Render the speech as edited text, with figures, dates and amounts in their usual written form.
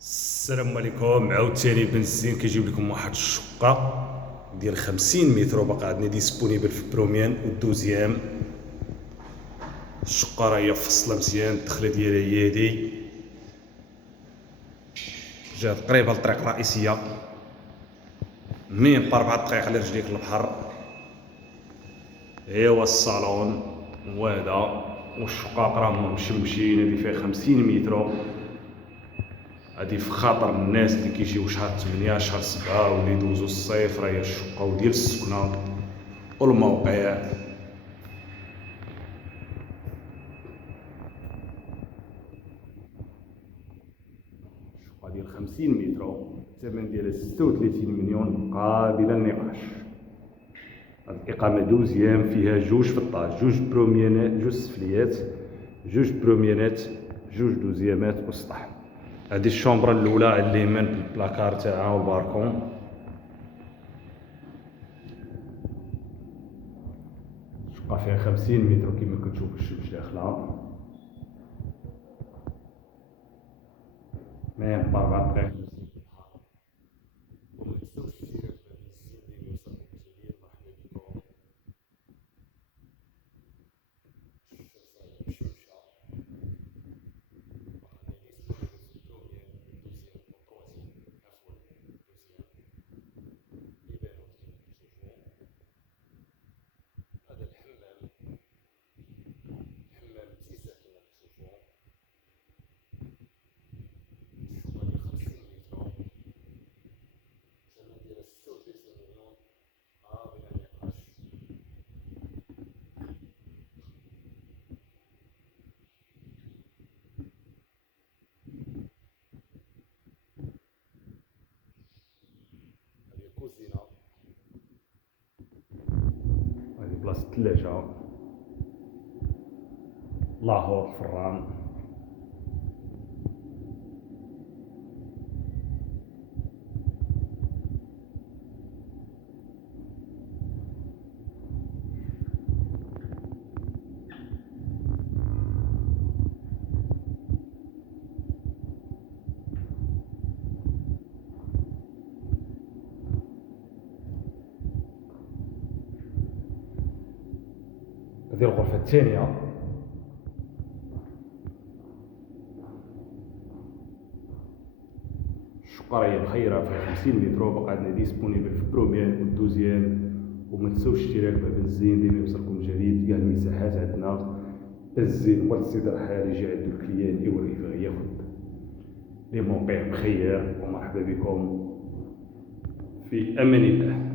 السلام عليكم. عاوتاني بنزين كيجيب لكم واحد الشقه ديال 50 متر باقا عندنا ديسپونيبل في بروميان والدوزيام. الشقه راهي فصله مزيان، الدخله ديالها هي هادي، جات قريبه للطريق الرئيسيه، ميم 4 دقائق على رجليك للبحر. ايوا الصالون وهذا، والشقاق راهم مشمشين. هادي فيها 50 متر، هادي في خاطر الناس اللي كيجيو شهر 8 شهر 7 واللي يدوزو الصيف. راهي الشقه وديال السكنه والموقع. شقه ديال 50 متر، الثمن ديالها 36 مليون قابله للنقاش. هاد الإقامة دوزيام، فيها جوج في الطاج، جوج بروميانات، جوج سفليات، جوج بروميانات، جوج دوزيامات والسطح. هادي الشومبرا الأولى على اليمين بالبلاكار تاعها والباركون. الشقة فيها 50 متر كيما كتشوفو، الشمس داخلة، ميم ب4 دقائق. ومتنساوش الاشتراك في هاد الزين اللي يوصلكم جديد. مرحبا بكم. الشمس راهي مشمشة، هذا الحمام، حمام تيزا كما كتشوفوا. الشقة ديال 50 متر، الثمن ديالها 36 مليون بلا نقاش. هذه الكوزينة، هذه بلاصة الثلاجة، لاهور فران. هذه الغرفة الثانية، الشقة راهي مخيرة، فيها 50 متر وباقا عندنا ديسپونيبل في بروميان والدوزيام. ومتنساوش الاشتراك في باب الزين ديما يوصلكم جديد. كاع المساحات عندنا، الزين والاستدار الحرجي عندو الكليان يوري فيه ياخد لي موقع بخير. ومرحبا بكم في امان الله.